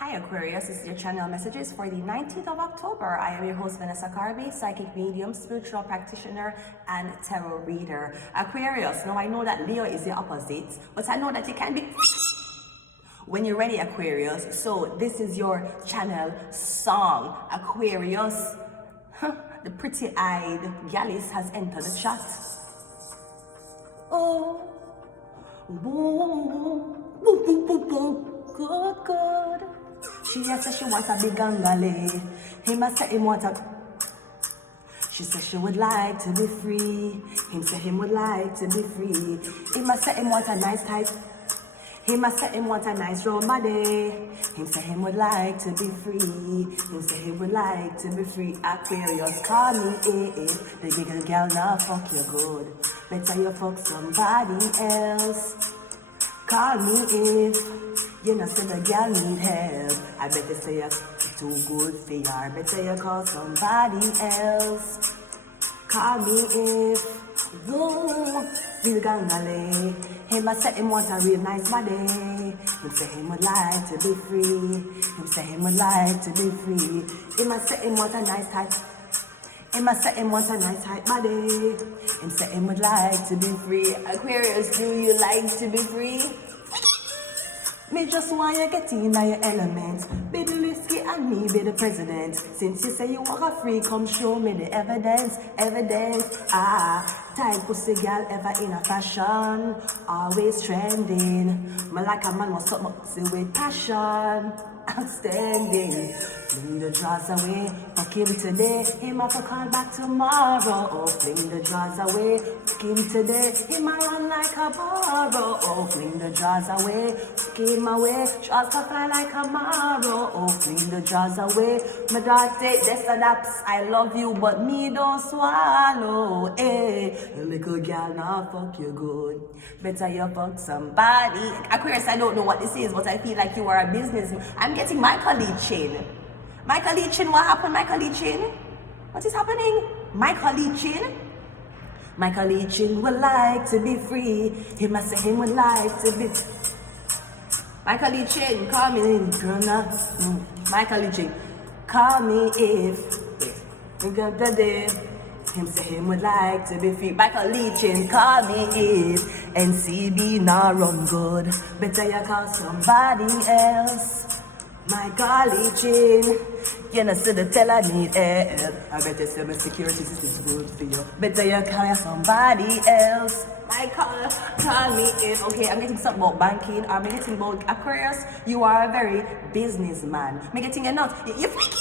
Hi Aquarius, this is your channel messages for the 19th of October. I am your host Vanessa Carby, psychic medium, spiritual practitioner, and tarot reader. Aquarius, now I know that Leo is the opposite, but I know that you can be when you're ready, Aquarius. So this is your channel song, Aquarius. The pretty-eyed Gallus has entered the chat. Oh, boom, boom, boom, boom, boom. Good, good. She said she wants a big gangale. Him a say him want a. She said she would like to be free. Him say him would like to be free. Him a say him want a nice tight. Him a say him want a nice round body. Him say him would like to be free. Him say he would like to be free. Aquarius, call me if the bigger girl now fuck you good. Better you fuck somebody else. Call me if you know say the girl need help. I bet you say you're too good for her. Better you call somebody else. Call me if you real gangale. Him a say him want a real nice body. Him say him would like to be free. Him say him would like to be free. Him a say him want a nice tight. Him a say him want a nice tight body. Him say him would like to be free. Aquarius, do you like to be free? Me just want you get in your element. Be the whiskey and me be the president. Since you say you want a free, come show me the evidence. Tight pussy girl ever in a fashion. Always trending. Me like a man what's up with passion. Outstanding. Fling the drawers away. Fuck him today. Him have to call back tomorrow. Oh, fling the drawers away. Fuck him today. Him a run like a borrow. Oh, fling the drawers away. Fuck him away. Drawers to fly like a marrow. Oh, fling the drawers away. My dog take this and apps. I love you, but me don't swallow. Eh, a little girl now fuck you good. Better you fuck somebody. Aquarius, I don't know what this is, but I feel like you are a businessman. I'm getting Michael Lee Chin. Michael Lee Chin, what happened, Michael Lee Chin? What is happening? Michael Lee Chin? Michael Lee Chin would like to be free. He must say him would like to be. Michael Lee Chin, call me girl now. Michael Lee Chin, call me if. We got the day. Him say him would like to be free. Michael Lee Chin, call me if NCB not run good. Better you call somebody else. My golly chin, you know, see the teller need help. I better say my security system is good for you. Better you call somebody else. My call me if. Okay, I'm getting something about banking. I'm getting about Aquarius. You are a very businessman. I'm getting you're not, you're freaky.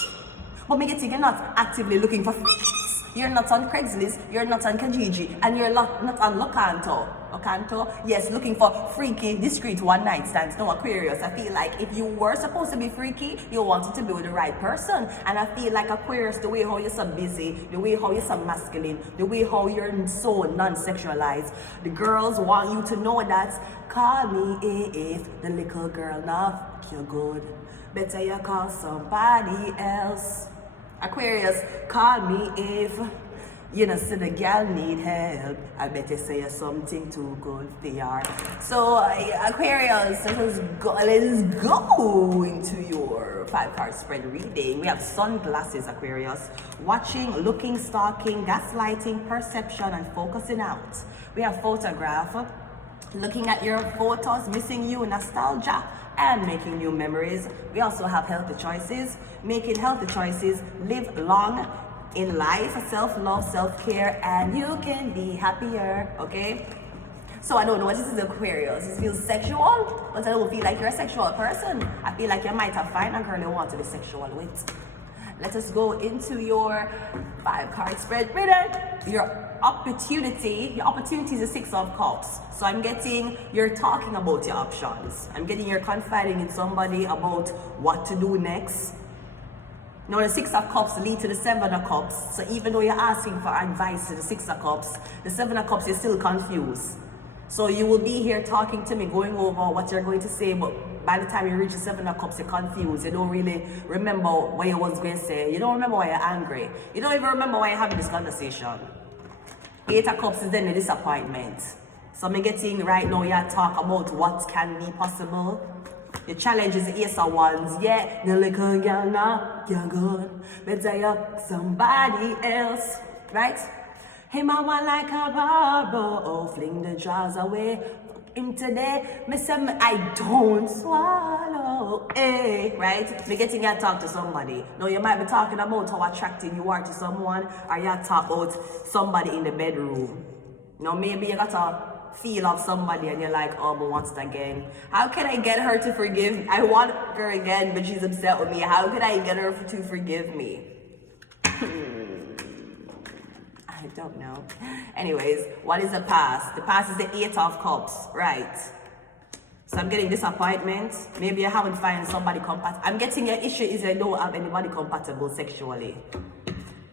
But I'm getting you're not actively looking for freakiness. You're not on Craigslist, you're not on Kijiji, and you're not on Locanto. Locanto? Yes, looking for freaky, discreet one-night stands. No, Aquarius, I feel like if you were supposed to be freaky, you wanted to be with the right person. And I feel like Aquarius, the way how you're so busy, the way how you're so masculine, the way how you're so non-sexualized, the girls want you to know that. Call me if the little girl now fuck you good. Better you call somebody else. Aquarius, call me if you know see the girl need help. I better say something too good for you. So Aquarius, let's go into your 5-card spread reading. We have sunglasses, Aquarius. Watching, looking, stalking, gaslighting, perception, and focusing out. We have photograph. Looking at your photos, missing you, nostalgia, and making new memories. We also have healthy choices. Making healthy choices, live long in life, self-love, self-care, and you can be happier, okay? So I don't know what this is, Aquarius. This feels sexual, but I don't feel like you're a sexual person. I feel like you might have found a girl you want to be sexual with. Let us go into your 5-card spread reading. Your opportunity is the 6 of Cups. So I'm getting you're talking about your options. I'm getting you're confiding in somebody about what to do next. Now the 6 of Cups lead to the 7 of Cups. So even though you're asking for advice to the 6 of Cups, the 7 of Cups, you're still confused. So you will be here talking to me, going over what you're going to say, but by the time you reach the 7 of Cups, you're confused. You don't really remember what you was going to say. You don't remember why you're angry. You don't even remember why you're having this conversation. 8 of Cups is then the disappointment. So I'm getting right now, you talk about what can be possible. Your challenge is the ace of wands. Yeah, the little girl now, you're good. Better you somebody else, right? Hey, mama like a barber, oh, fling the jaws away. Him today, me say I don't swallow, right? Me getting you to talk to somebody. Now you might be talking about how attractive you are to someone, or you talk about somebody in the bedroom. Now maybe you got a feel of somebody and you're like, oh, but once again, how can I get her to forgive me? I want her again, but she's upset with me. How can I get her to forgive me? I don't know. Anyways, what is the past? The past is the 8 of Cups, right? So I'm getting disappointment. Maybe you haven't found somebody compatible. I'm getting your issue is you don't have anybody compatible sexually.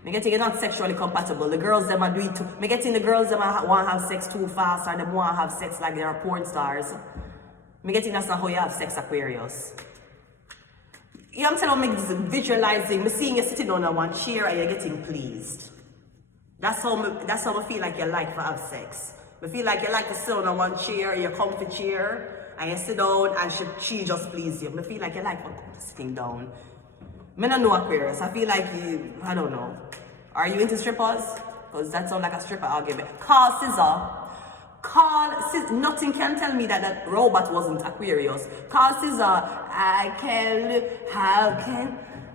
I'm getting you're not sexually compatible. The girls them are doing too. I'm getting the girls them want to have sex too fast, or them want to have sex like they are porn stars. I'm getting that's not how you have sex, Aquarius. You know what I'm telling me? Visualizing. I'm seeing you sitting on one chair and you're getting pleased. That's how I feel like you like to have sex. I feel like you like to sit on one chair, your comfy chair, and you sit down and she just please you. I feel like you like sitting down. I don't know Aquarius. I feel like you, I don't know. Are you into strippers? Because that sounds like a stripper argument. Call Scissor. Nothing can tell me that that robot wasn't Aquarius. Call Scissor. How can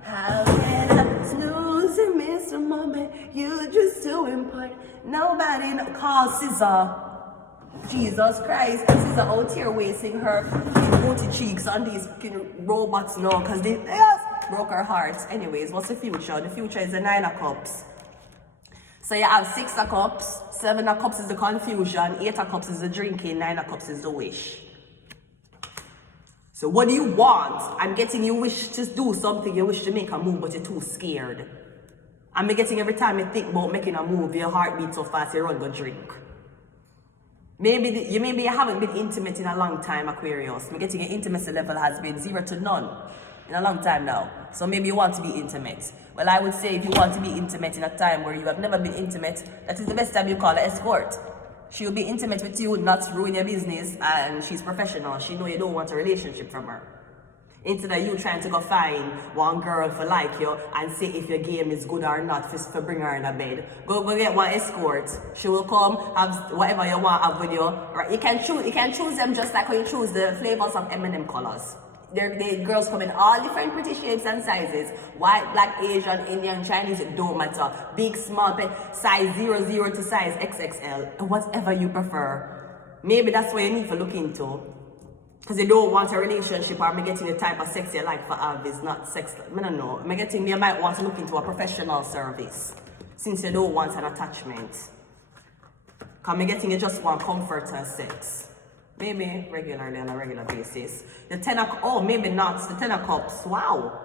I snooze and miss a moment? You're just too important. Nobody call Scissor. Jesus Christ. Scissor out here wasting her booty cheeks on these robots now because they broke her heart. Anyways, what's the future? The future is the 9 of Cups. So you have 6 of Cups, 7 of Cups is the confusion, 8 of Cups is the drinking, 9 of Cups is the wish. So what do you want? I'm getting you wish to do something, you wish to make a move, but you're too scared. I'm getting every time you think about making a move, your heart beats so fast, you run go drink. Maybe you haven't been intimate in a long time, Aquarius. I'm getting your intimacy level has been 0 to none in a long time now. So maybe you want to be intimate. Well, I would say if you want to be intimate in a time where you have never been intimate, that is the best time you call her escort. She will be intimate with you, not ruin your business, and she's professional. She know you don't want a relationship from her. Instead of you trying to go find one girl for like you and see if your game is good or not for bring her in a bed. Go get one escort. She will come, have whatever you want have with you. Right? You can choose them just like how you choose the flavors of M&M colors. The girls come in all different pretty shapes and sizes. White, black, Asian, Indian, Chinese, it don't matter. Big, small, size 00 to size XXL. Whatever you prefer. Maybe that's what you need to look into. Because you don't want a relationship, or am I getting the type of sex you like for have is not sex. I don't know. You might want to look into a professional service. Since you don't want an attachment. Because I'm getting you just want comfort and sex. Maybe regularly on a regular basis. The 10 of, maybe not. The 10 of Cups. Wow.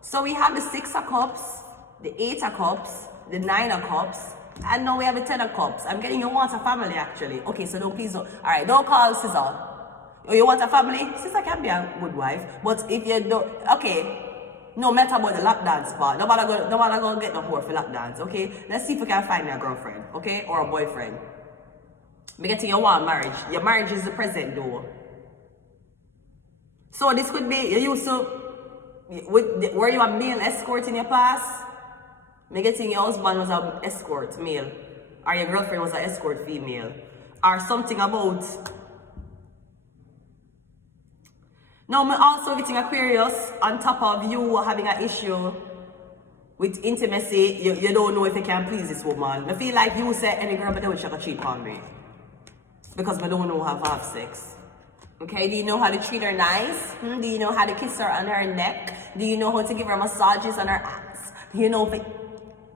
So we have the 6 of Cups, the 8 of Cups, the 9 of Cups, and now we have the 10 of Cups. I'm getting you want a family actually. Okay, so don't please don't. Alright, don't call Scissor. Oh, you want a family? Sister can be a good wife. But if you don't, okay, no matter about the lap dance part, nobody gonna get no whore for lap dance, okay? Let's see if we can find me a girlfriend, okay? Or a boyfriend. Me getting you want marriage. Your marriage is the present though. So this could be, you used to, were you a male escort in your past? Me getting your husband was an escort male. Or your girlfriend was an escort female. Or something about. Now I'm also getting Aquarius on top of you having an issue with intimacy. You don't know if you can please this woman. I feel like you say any girl but they will check a cheat on me. Because I don't know how to have sex. Okay, do you know how to treat her nice? Do you know how to kiss her on her neck? Do you know how to give her massages on her ass? Do you know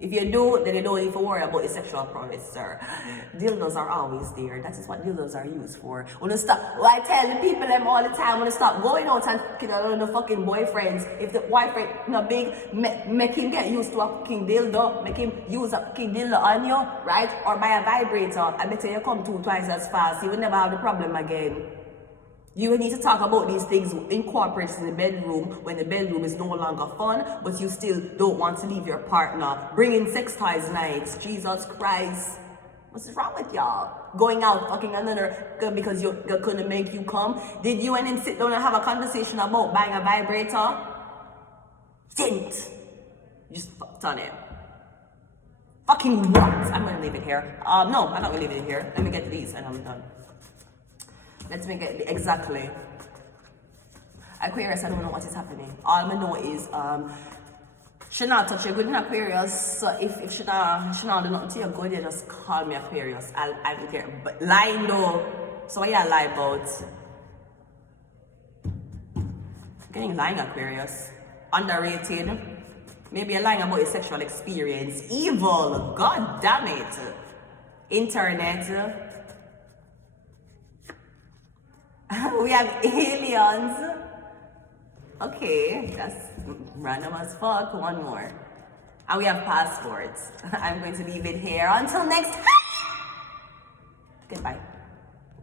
if you do, then you don't need to worry about your sexual prowess, sir. Dildos are always there. That is what dildos are used for. When you stop, well, I tell the people them all the time, when you stop going out and fucking on the fucking boyfriends, if the boyfriend not big, make him get used to a fucking dildo, make him use a fucking dildo on you, right? Or buy a vibrator. I bet you come 2 twice as fast. You will never have the problem again. You need to talk about these things incorporate in the bedroom when the bedroom is no longer fun, but you still don't want to leave your partner. Bring in sex toys nights. Jesus Christ. What's wrong with y'all? Going out fucking another girl because you're gonna make you come? Did you and him sit down and have a conversation about buying a vibrator? Didn't. You just fucked on it. Fucking what? I'm gonna leave it here. No, I'm not gonna leave it here. Let me get these and I'm done. Let's make it exactly. Aquarius, I don't know what is happening. All I know is she not touch you good in Aquarius. So if she not do nothing to you good, you just call me Aquarius. I don't care. But lying though. So what you lie about? Getting lying, Aquarius. Underrated. Maybe you're lying about your sexual experience. Evil. God damn it. Internet. We have aliens. Okay, that's random as fuck. One more. And we have passports. I'm going to leave it here until next time. Goodbye.